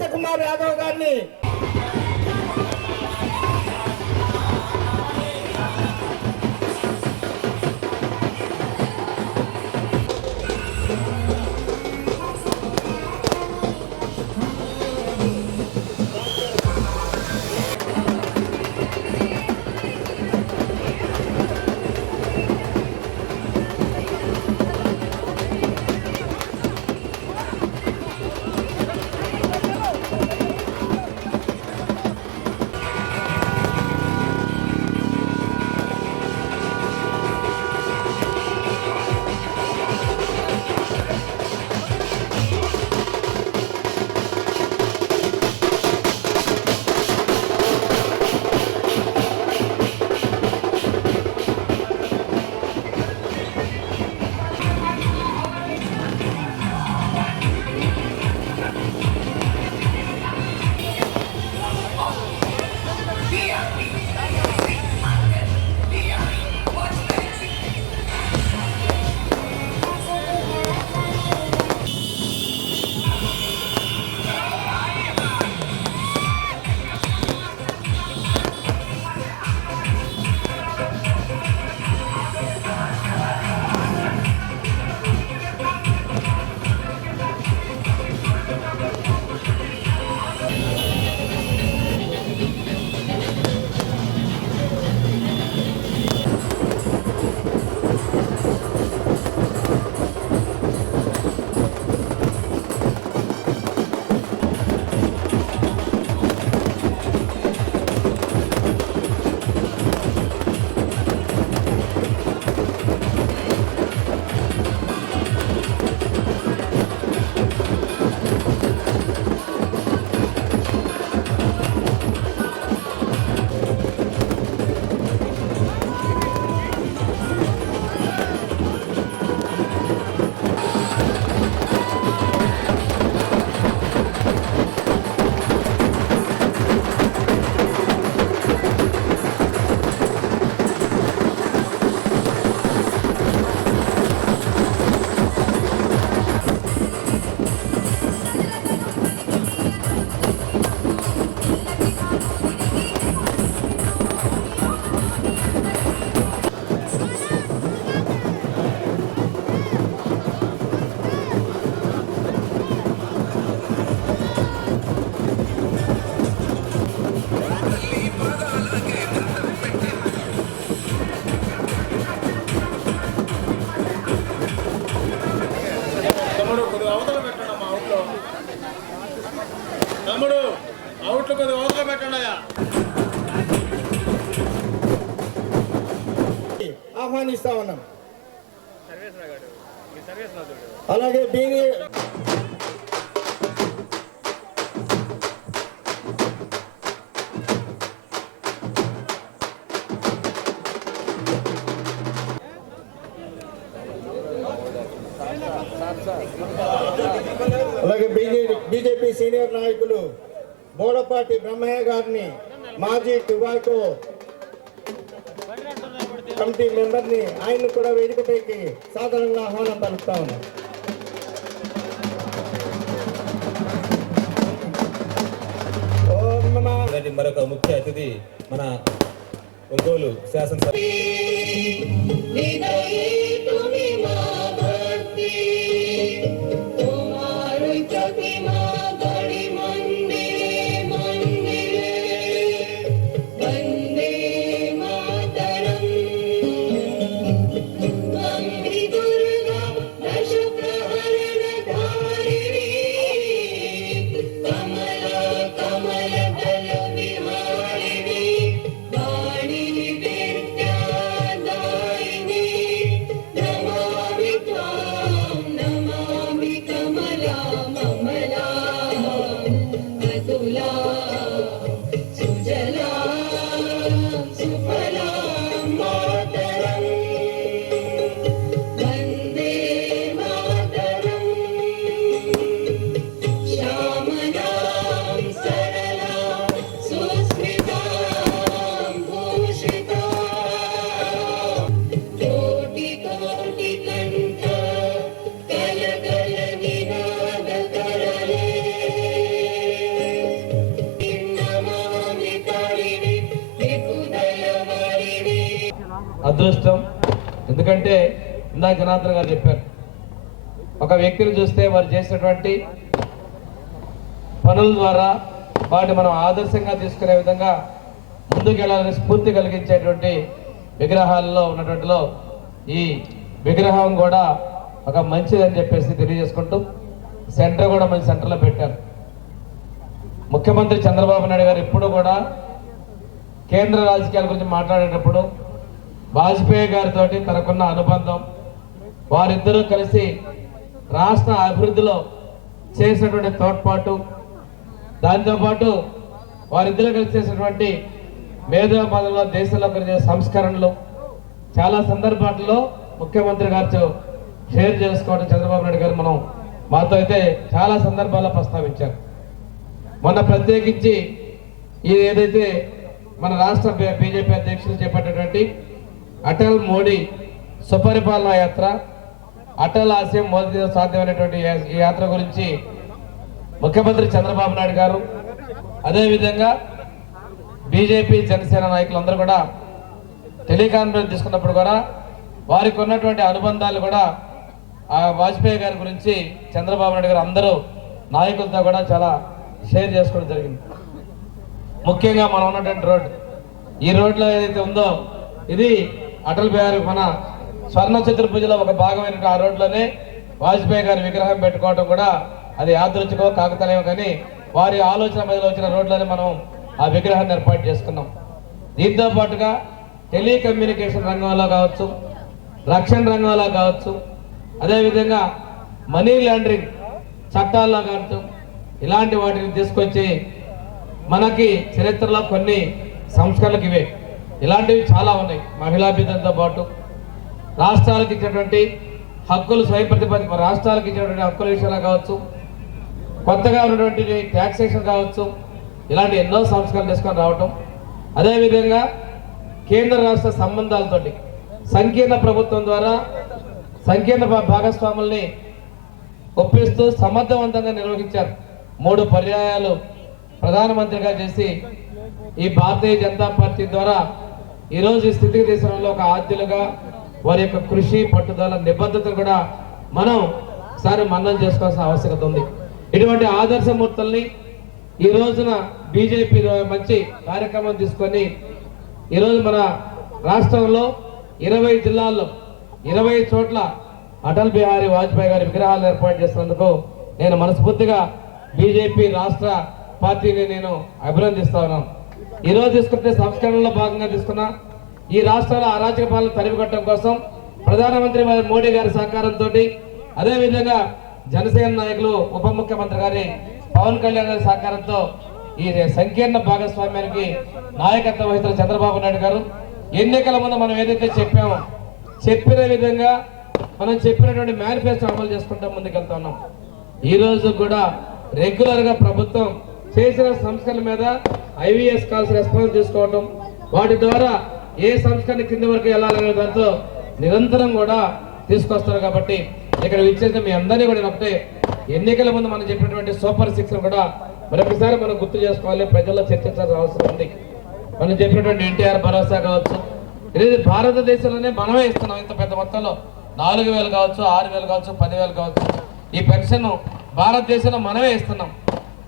సత్యకుమార్ యాదవ్ గారిని తమ్ముడు అవుట్లో కొద్దిగా అవతల పెట్టండి అయ్యా. ఆహ్వానిస్తా ఉన్నాం. అలాగే బీని సీనియర్ నాయకులు బోడపాటి బ్రహ్మయ్య గారిని మాజీ టుబాకో కమిటీ మెంబర్ని ఆయన్ని కూడా వేదికపైకి సాధారణంగా ఆహ్వానం పలుకుతా ఉన్నాం. మరొక ముఖ్య అతిథి మన ఒంగోలు శాసనసభ అదృష్టం. ఎందుకంటే ఇందాక జనార్దన్ గారు చెప్పారు ఒక వ్యక్తిని చూస్తే వారు చేసినటువంటి పనుల ద్వారా వాటిని మనం ఆదర్శంగా తీసుకునే విధంగా ముందుకెళ్ళాలని స్ఫూర్తి కలిగించేటువంటి విగ్రహాల్లో ఉన్నటువంటిలో ఈ విగ్రహం కూడా ఒక మంచిదని చెప్పేసి తెలియజేసుకుంటూ సెంటర్ కూడా మంచి సెంటర్లో పెట్టారు. ముఖ్యమంత్రి చంద్రబాబు నాయుడు గారు ఎప్పుడూ కూడా కేంద్ర రాజకీయాల గురించి మాట్లాడేటప్పుడు వాజ్పేయి గారితో తనకున్న అనుబంధం వారిద్దరూ కలిసి రాష్ట్ర అభివృద్ధిలో చేసినటువంటి తోడ్పాటు దాంతోపాటు వారిద్దరూ కలిసి చేసినటువంటి మేధోపదంలో దేశంలో కలిగే సంస్కరణలు చాలా సందర్భాల్లో ముఖ్యమంత్రి గారితో షేర్ చేసుకోవడం చంద్రబాబు నాయుడు గారు మనం మాతో అయితే చాలా సందర్భాల్లో ప్రస్తావించారు. మొన్న ప్రత్యేకించి ఇది ఏదైతే మన రాష్ట్ర బీజేపీ అధ్యక్షులు చేపట్టినటువంటి అటల్ మోడీ సుపరిపాలన యాత్ర అటల్ ఆశయం మొదటి సాధ్యమైనటువంటి ఈ యాత్ర గురించి ముఖ్యమంత్రి చంద్రబాబు నాయుడు గారు అదేవిధంగా బీజేపీ జనసేన నాయకులందరూ కూడా టెలికాన్ఫరెన్స్ తీసుకున్నప్పుడు కూడా వారికి ఉన్నటువంటి అనుబంధాలు కూడా ఆ వాజ్పేయి గారి గురించి చంద్రబాబు నాయుడు గారు అందరూ నాయకులతో కూడా చాలా షేర్ చేసుకోవడం జరిగింది. ముఖ్యంగా మనం ఉన్నటువంటి రోడ్ ఈ రోడ్లో ఏదైతే ఉందో ఇది అటల్ బిహారీ మన స్వర్ణ చతుర్భుజలో ఒక భాగమైన ఆ రోడ్లోనే వాజ్పేయి గారి విగ్రహం పెట్టుకోవడం కూడా అది యాదృచ్ఛికో కాకతలేమో కానీ వారి ఆలోచన మధ్యలో వచ్చిన రోడ్లనే మనం ఆ విగ్రహాన్ని ఏర్పాటు చేసుకున్నాం. దీంతో పాటుగా టెలికమ్యూనికేషన్ రంగంలో కావచ్చు రక్షణ రంగంలో కావచ్చు అదేవిధంగా మనీ లాండరింగ్ చట్టాల్లో కావచ్చు ఇలాంటి వాటిని తీసుకొచ్చి మనకి చరిత్రలో కొన్ని సంస్కరణలకు ఇవే. ఇలాంటివి చాలా ఉన్నాయి. మహిళా పాటు రాష్ట్రాలకు ఇచ్చినటువంటి హక్కులు స్వయంప్రతిపత్తి రాష్ట్రాలకు ఇచ్చినటువంటి హక్కుల విషయంలో కావచ్చు కొత్తగా ఉన్నటువంటి ట్యాక్సేషన్ కావచ్చు ఇలాంటి ఎన్నో సంస్కరణలు తీసుకొని రావటం. అదేవిధంగా కేంద్ర రాష్ట్ర సంబంధాలతోటి సంకీర్ణ ప్రభుత్వం ద్వారా సంకీర్ణ భా- భాగస్వాముల్ని ఒప్పిస్తూ సమర్థవంతంగా నిర్వహించారు. మూడు పర్యాయాలు ప్రధానమంత్రిగా చేసి ఈ భారతీయ జనతా పార్టీ ద్వారా ఈరోజు ఈ స్థితికి దేశంలో ఒక ఆద్యులుగా వారి యొక్క కృషి పట్టుదల నిబద్ధతను కూడా మనం ఒకసారి మన్నం చేసుకోవాల్సిన ఆవశ్యకత ఉంది. ఇటువంటి ఆదర్శమూర్తుల్ని ఈ రోజున బీజేపీ మంచి కార్యక్రమం తీసుకొని ఈరోజు మన రాష్ట్రంలో ఇరవై జిల్లాల్లో ఇరవై చోట్ల అటల్ బిహారీ వాజ్పేయి గారి విగ్రహాలు ఏర్పాటు చేసినందుకు నేను మనస్ఫూర్తిగా బీజేపీ రాష్ట్ర పార్టీని నేను అభినందిస్తా ఉన్నాను. ఈరోజు తీసుకుంటే సంస్కరణలో భాగంగా తీసుకున్న ఈ రాష్ట్రాల అరాచక పాలన తరిమికట్టడం కోసం ప్రధానమంత్రి మోడీ గారి సహకారంతో అదేవిధంగా జనసేన నాయకులు ఉప ముఖ్యమంత్రి గారి పవన్ కళ్యాణ్ గారి సహకారంతో ఈ సంకీర్ణ భాగస్వామ్యానికి నాయకత్వం వహిస్తున్న చంద్రబాబు నాయుడు గారు. ఎన్నికల ముందు మనం ఏదైతే చెప్పామో చెప్పిన విధంగా మనం చెప్పినటువంటి మేనిఫెస్టో అమలు చేసుకుంటూ ముందుకెళ్తా ఉన్నాం. కూడా రెగ్యులర్గా ప్రభుత్వం చేసిన సంస్కరణ మీద ఐవీఎస్ కాల్స్ రెస్పాన్స్ తీసుకోవటం వాటి ద్వారా ఏ సంస్కరణ కింద వరకు వెళ్ళాలనే దాంతో నిరంతరం కూడా తీసుకొస్తారు కాబట్టి ఇక్కడ విచ్చేసిన మీ అందరినీ కూడా ఒకటే ఎన్నికల ముందు మనం చెప్పినటువంటి సూపర్ సిక్స్ కూడా మరొకసారి మనం గుర్తు చేసుకోవాలి ప్రజల్లో చర్చించాల్సిన అవసరం ఉంది. మనం చెప్పినటువంటి ఎన్టీఆర్ భరోసా కావచ్చు ఇది భారతదేశంలోనే మనమే ఇస్తున్నాం ఇంత పెద్ద మొత్తంలో. నాలుగు వేలు కావచ్చు ఆరు వేలు కావచ్చు పదివేలు కావచ్చు. ఈ పెన్షన్ భారతదేశంలో మనమే ఇస్తున్నాం.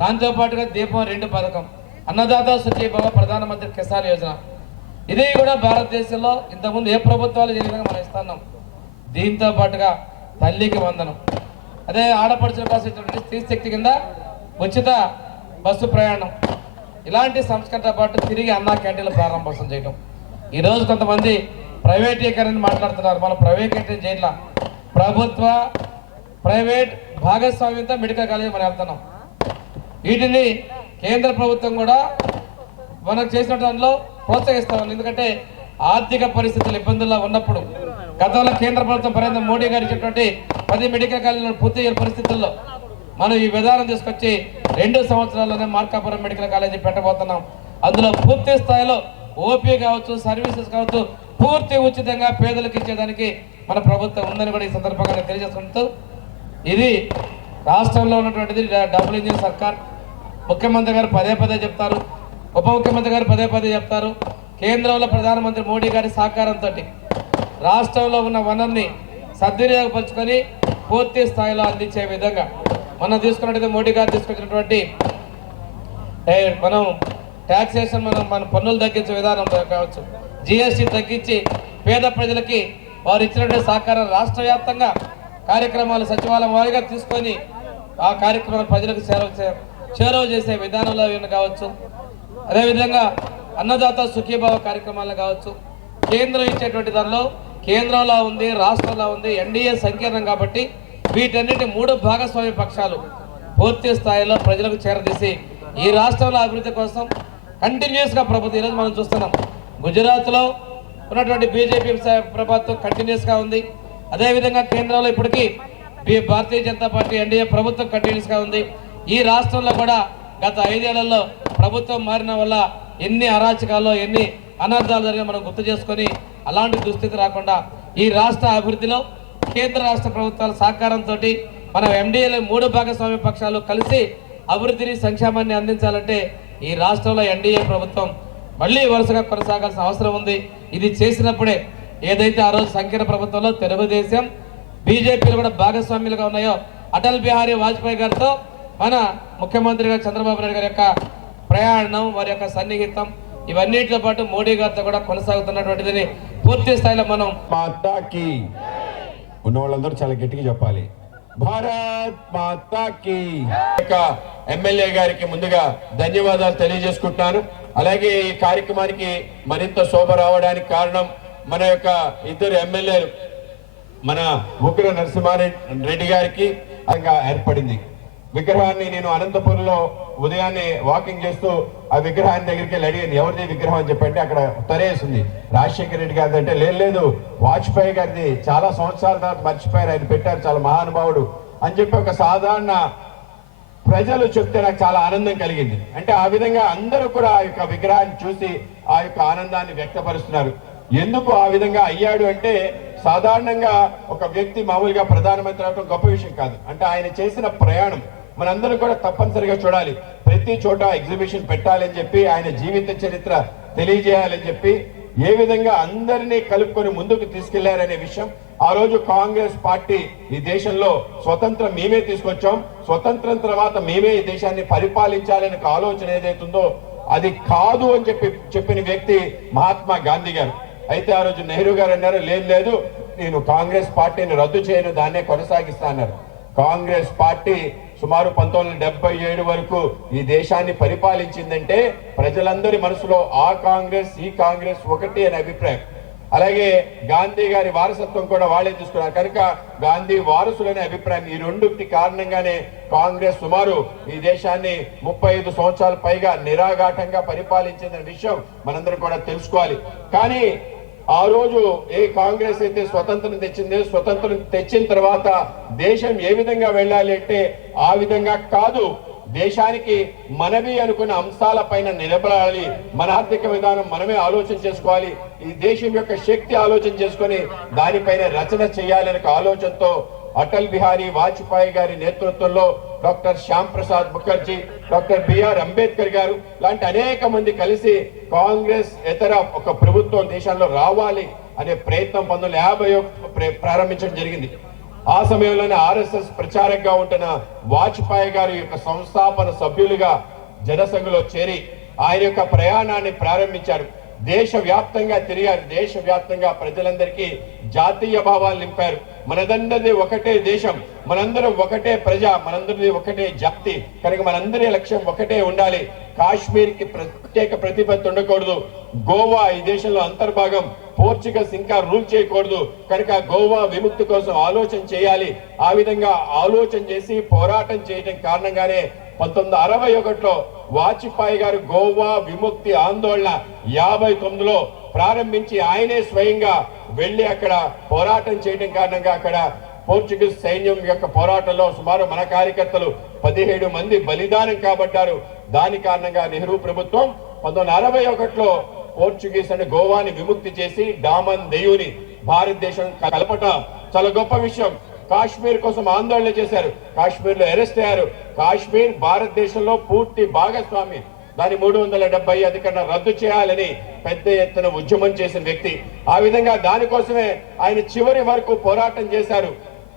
దాంతోపాటుగా దీపం రెండు పథకం. అన్నదాత సుఖీభవ ప్రధానమంత్రి కిసాన్ యోజన. ఇది కూడా భారతదేశంలో ఇంతకుముందు ఏ ప్రభుత్వాలు జరిగినా మనం ఇస్తున్నాం? దీంతో పాటుగా తల్లికి వందనం. అదే ఆడపడుచుల కోసం ఇచ్చినటువంటి స్త్రీ శక్తి కింద ఉచిత బస్సు ప్రయాణం. ఇలాంటి సంస్కరణతో పాటు తిరిగి అన్నా క్యాంటీన్లు ప్రారంభోత్సవం చేయడం ఈరోజు కొంతమంది ప్రైవేటీకరణ మాట్లాడుతున్నారు. మనం ప్రైవేటీకరణ చేయట్లా. ప్రభుత్వ ప్రైవేట్ భాగస్వామ్యంతో మెడికల్ కాలేజ్ మనం వెళ్తున్నాం. వీటిని కేంద్ర ప్రభుత్వం కూడా మనకు చేసిన దానిలో ప్రోత్సహిస్తా ఎందుకంటే ఆర్థిక పరిస్థితులు ఇబ్బందుల్లో ఉన్నప్పుడు గతంలో కేంద్ర ప్రభుత్వం నరేంద్ర మోడీ గారు ఇచ్చినటువంటి పది మెడికల్ కాలేజీలను పూర్తి పరిస్థితుల్లో మనం ఈ విధానం తీసుకొచ్చి రెండు సంవత్సరాల్లోనే మార్కాపురం మెడికల్ కాలేజీ పెట్టబోతున్నాం. అందులో పూర్తి స్థాయిలో ఓపీ కావచ్చు సర్వీసెస్ కావచ్చు పూర్తి ఉచితంగా పేదలకు ఇచ్చేదానికి మన ప్రభుత్వం ఉందని కూడా ఈ సందర్భంగా తెలియజేసుకుంటూ ఇది రాష్ట్రంలో ఉన్నటువంటిది డబుల్ ఇంజిన్ సర్కార్ ముఖ్యమంత్రి గారు పదే పదే చెప్తారు. ఉప ముఖ్యమంత్రి గారు పదే పదే చెప్తారు. కేంద్రంలో ప్రధానమంత్రి మోడీ గారి సహకారంతో రాష్ట్రంలో ఉన్న వనర్ని సద్వినియోగపరుచుకొని పూర్తి స్థాయిలో అందించే విధంగా మనం తీసుకున్నట్టయితే మోడీ గారు తీసుకొచ్చినటువంటి మనం ట్యాక్సేషన్ మనం మన పన్నులు తగ్గించే విధానం కావచ్చు. జిఎస్టీ తగ్గించి పేద ప్రజలకి వారు ఇచ్చినటువంటి సహకారం రాష్ట్ర వ్యాప్తంగా కార్యక్రమాలు సచివాలయం వారిగా తీసుకొని ఆ కార్యక్రమాలు ప్రజలకు సేవ చే- చేరువ చేసే విధానంలో కావచ్చు. అదేవిధంగా అన్నదాత సుఖీభావ కార్యక్రమాలు కావచ్చు. కేంద్రం ఇచ్చేటువంటి దానిలో కేంద్రంలో ఉంది రాష్ట్రంలో ఉంది ఎన్డీఏ సంకీర్ణం కాబట్టి వీటన్నిటి మూడు భాగస్వామ్య పక్షాలు పూర్తి స్థాయిలో ప్రజలకు చేరదీసి ఈ రాష్ట్రంలో అభివృద్ధి కోసం కంటిన్యూస్గా ప్రభుత్వం ఈరోజు మనం చూస్తున్నాం. గుజరాత్లో ఉన్నటువంటి బీజేపీ ప్రభుత్వం కంటిన్యూస్గా ఉంది. అదేవిధంగా కేంద్రంలో ఇప్పటికీ భారతీయ జనతా పార్టీ ఎన్డీఏ ప్రభుత్వం కంటిన్యూస్గా ఉంది. ఈ రాష్ట్రంలో కూడా గత ఐదేళ్ళలో ప్రభుత్వం మారిన వల్ల ఎన్ని అరాచకాల్లో ఎన్ని అనర్థాలు జరిగినా మనం గుర్తు చేసుకొని అలాంటి దుస్థితి రాకుండా ఈ రాష్ట్ర అభివృద్ధిలో కేంద్ర రాష్ట్ర ప్రభుత్వాల సహకారంతో మన ఎండిఏలో మూడు భాగస్వామ్య పక్షాలు కలిసి అభివృద్ధిని సంక్షేమాన్ని అందించాలంటే ఈ రాష్ట్రంలో ఎన్డీఏ ప్రభుత్వం మళ్ళీ వరుసగా కొనసాగాల్సిన అవసరం ఉంది. ఇది చేసినప్పుడే ఏదైతే ఆ రోజు సంకీర్ణ ప్రభుత్వంలో తెలుగుదేశం బీజేపీలు కూడా భాగస్వామ్యులుగా ఉన్నాయో అటల్ బిహారీ వాజ్పేయి గారితో మన ముఖ్యమంత్రి గారు చంద్రబాబు నాయుడు గారి యొక్క ప్రయాణం వారి యొక్క సన్నిహితం ఇవన్నిటితో పాటు మోడీ గారితో కూడా కొనసాగుతున్నటువంటిది పూర్తి స్థాయిలో మనం మాతాకి. ఉన్న వాళ్ళందరూ చాలా గట్టిగా చెప్పాలి. భారత్ మాతాకి. ఎమ్మెల్యే గారికి ముందుగా ధన్యవాదాలు తెలియజేసుకుంటున్నాను. అలాగే ఈ కార్యక్రమానికి మరింత శోభ రావడానికి కారణం మన యొక్క ఇద్దరు ఎమ్మెల్యేలు మన ఉగ్ర నరసింహారెడ్డి రెడ్డి గారికి అంగా ఏర్పడింది. విగ్రహాన్ని నేను అనంతపురంలో ఉదయాన్నే వాకింగ్ చేస్తూ ఆ విగ్రహాన్ని దగ్గరికి వెళ్ళి అడిగాను ఎవరిది విగ్రహం? అని చెప్పంటే అక్కడ తరేసింది. రాజశేఖర రెడ్డి గారిది అంటే లేదు లేదు వాజ్పేయి గారిది. చాలా సంవత్సరాల తర్వాత మర్చిపోయారు. ఆయన పెట్టారు. చాలా మహానుభావుడు. అని చెప్పి ఒక సాధారణ ప్రజలు చెప్తే నాకు చాలా ఆనందం కలిగింది. అంటే ఆ విధంగా అందరూ కూడా ఆ యొక్క విగ్రహాన్ని చూసి ఆ యొక్క ఆనందాన్ని వ్యక్తపరుస్తున్నారు. ఎందుకు ఆ విధంగా అయ్యాడు అంటే సాధారణంగా ఒక వ్యక్తి మామూలుగా ప్రధానమంత్రి అవడం గొప్ప విషయం కాదు. అంటే ఆయన చేసిన ప్రయాణం మనందరం కూడా తప్పనిసరిగా చూడాలి. ప్రతి చోట ఎగ్జిబిషన్ పెట్టాలని చెప్పి ఆయన జీవిత చరిత్ర తెలియజేయాలని చెప్పి ఏ విధంగా అందరినీ కలుపుకొని ముందుకు తీసుకెళ్ళారనే విషయం ఆ రోజు కాంగ్రెస్ పార్టీ ఈ దేశంలో స్వతంత్రం మేమే తీసుకొచ్చాం. స్వతంత్రం తర్వాత మేమే ఈ దేశాన్ని పరిపాలించాలనే ఒక ఆలోచన ఏదైతుందో అది కాదు అని చెప్పి చెప్పిన వ్యక్తి మహాత్మా గాంధీ గారు. అయితే ఆ రోజు నెహ్రూ గారు అన్నారు లేదు లేదు నేను కాంగ్రెస్ పార్టీని రద్దు చేయను దాన్నే కొనసాగిస్తా అన్నారు. కాంగ్రెస్ పార్టీ సుమారు పంతొమ్మిది వందల డెబ్బై ఏడు వరకు ఈ దేశాన్ని పరిపాలించిందంటే ప్రజలందరి మనసులో ఆ కాంగ్రెస్ ఈ కాంగ్రెస్ ఒకటి అనే అభిప్రాయం. అలాగే గాంధీ గారి వారసత్వం కూడా వాళ్ళే తీసుకున్నారు. కనుక గాంధీ వారసులనే అభిప్రాయం. ఈ రెండుకి కారణంగానే కాంగ్రెస్ సుమారు ఈ దేశాన్ని ముప్పై ఐదు సంవత్సరాల పైగా నిరాఘాటంగా పరిపాలించిన విషయం మనందరం కూడా తెలుసుకోవాలి. కానీ ఆ రోజు ఏ కాంగ్రెస్ అయితే స్వతంత్రం తెచ్చిందే స్వతంత్రం తెచ్చిన తర్వాత దేశం ఏ విధంగా వెళ్ళాలి అంటే ఆ విధంగా కాదు. దేశానికి మనవి అనుకున్న అంశాల పైన నిలబడాలి. మన ఆర్థిక విధానం మనమే ఆలోచన చేసుకోవాలి. ఈ దేశం యొక్క శక్తి ఆలోచన చేసుకొని దానిపైన రచన చేయాలనే ఆలోచనతో అటల్ బిహారీ వాజ్పేయి గారి నేతృత్వంలో doctor Shyam Prasad Mukherjee doctor BR Ambedkar గారు లాంటి అనేక మంది కలిసి కాంగ్రెస్ ఇతర ఒక ప్రభుత్వం దేశంలో రావాలి అనే ప్రయత్నం పంతొమ్మిది యాభై ప్రారంభించడం జరిగింది. ఆ సమయంలోనే ఆర్ఎస్ఎస్ ప్రచారంగా ఉంటున్న వాజ్పేయి గారి యొక్క సంస్థాపన సభ్యులుగా జనసంఘలో చేరి ఆయన యొక్క ప్రయాణాన్ని ప్రారంభించారు. దేశ వ్యాప్తంగా తిరిగారు దేశ వ్యాప్తంగా ప్రజలందరికీ జాతీయ భావాలు నింపారు. మనదందరిది ఒకటే దేశం మనందరం ఒకటే ప్రజ మనందరిది ఒకటే జాతి. కనుక మనందరి లక్ష్యం ఒకటే ఉండాలి. కాశ్మీర్కి ప్రత్యేక ప్రతిపత్తి ఉండకూడదు. గోవా ఈ దేశంలో అంతర్భాగం. పోర్చుగల్స్ ఇంకా రూల్ చేయకూడదు. కనుక గోవా విముక్తి కోసం ఆలోచన చేయాలి. ఆ విధంగా ఆలోచన చేసి పోరాటం చేయడం కారణంగానే పంతొమ్మిది అరవై ఒకటిలో వాజ్పేయి గారు గోవా విముక్తి ఆందోళన యాభై తొమ్మిదిలో ప్రారంభించి ఆయనే స్వయంగా వెళ్ళి అక్కడ పోరాటం చేయడం కారణంగా అక్కడ పోర్చుగీస్ సైన్యం యొక్క పోరాటంలో సుమారు మన కార్యకర్తలు పదిహేడు మంది బలిదానం కాబట్టారు దాని కారణంగా నెహ్రూ ప్రభుత్వం పంతొమ్మిది అరవై ఒకటిలో పోర్చుగీస్ అని గోవాని విముక్తి చేసి డామన్ దేయుని భారతదేశం కలపటం చాలా గొప్ప విషయం. కాశ్మీర్ కోసం ఆందోళన చేశారు. కాశ్మీర్లో అరెస్ట్ అయ్యారు. కాశ్మీర్ భారతదేశంలో పూర్తి భాగస్వామి దాని మూడు వందల డెబ్బై అధికరణ రద్దు చేయాలని పెద్ద ఎత్తున ఉద్యమం చేసిన వ్యక్తి. ఆ విధంగా దానికోసమే ఆయన చివరి వరకు పోరాటం చేశారు.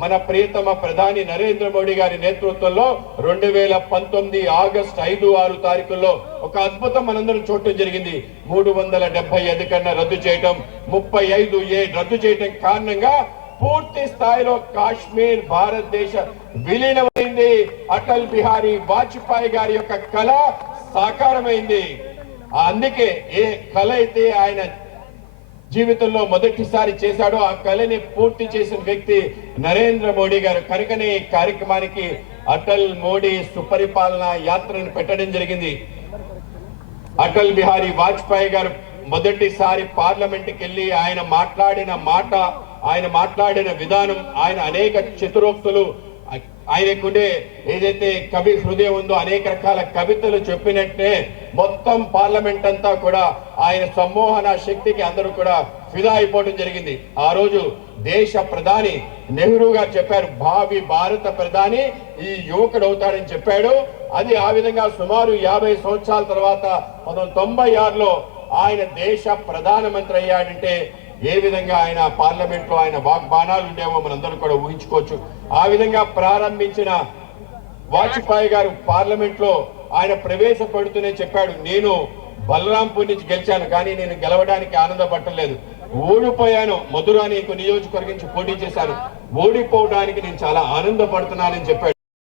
మన ప్రియతమ ప్రధాని నరేంద్ర మోడీ గారి నేతృత్వంలో రెండు వేల పంతొమ్మిది ఆగస్ట్ ఐదు ఆరు తారీఖుల్లో ఒక అద్భుతం మనందరం చూడటం జరిగింది. మూడు వందల డెబ్బై అధికరణ రద్దు చేయటం ముప్పై ఐదు ఏ రద్దు చేయటం కారణంగా పూర్తి స్థాయిలో కాశ్మీర్ భారతదేశ విలీనమైంది. అటల్ బిహారీ వాజ్పేయి గారి యొక్క కళ సాకారమైంది. అందుకే ఏ కళ అయితే ఆయన జీవితంలో మొదటిసారి చేశాడో ఆ కళని పూర్తి చేసిన వ్యక్తి నరేంద్ర మోడీ గారు. కనుకనే ఈ కార్యక్రమానికి అటల్ మోడీ సుపరిపాలన యాత్రను పెట్టడం జరిగింది. అటల్ బిహారీ వాజ్పేయి గారు మొదటిసారి పార్లమెంట్కి వెళ్ళి ఆయన మాట్లాడిన మాట ఆయన మాట్లాడిన విధానం ఆయన అనేక చతురోక్తులు ఆయనకుండే ఏదైతే కవి హృదయం ఉందో అనేక రకాల కవితలు చెప్పినట్టే మొత్తం పార్లమెంట్ అంతా కూడా ఆయన సమ్మోహన శక్తికి అందరూ కూడా ఫిదా అయిపోవడం జరిగింది. ఆ రోజు దేశ ప్రధాని నెహ్రూ గారు చెప్పారు భావి భారత ప్రధాని ఈ యువకుడు అవుతాడని చెప్పాడు. అది ఆ విధంగా సుమారు యాభై సంవత్సరాల తర్వాత పంతొమ్మిది తొంభై ఆరులో ఆయన దేశ ప్రధానమంత్రి అయ్యాడంటే ఏ విధంగా ఆయన పార్లమెంట్లో ఆయన వాగ్బాణాలు ఉండేవో మనందరం కూడా ఊహించుకోవచ్చు. ఆ విధంగా ప్రారంభించిన వాజ్పేయి గారు పార్లమెంట్లో ఆయన ప్రవేశపెడుతూనే చెప్పాడు నేను బలరాంపూర్ నుంచి గెలిచాను కానీ నేను గెలవడానికి ఆనందపడలేదు ఓడిపోయాను మధురా నీకు నియోజకవర్గం నుంచి పోటీ చేశాను. ఓడిపోవడానికి నేను చాలా ఆనందపడుతున్నానని చెప్పాడు.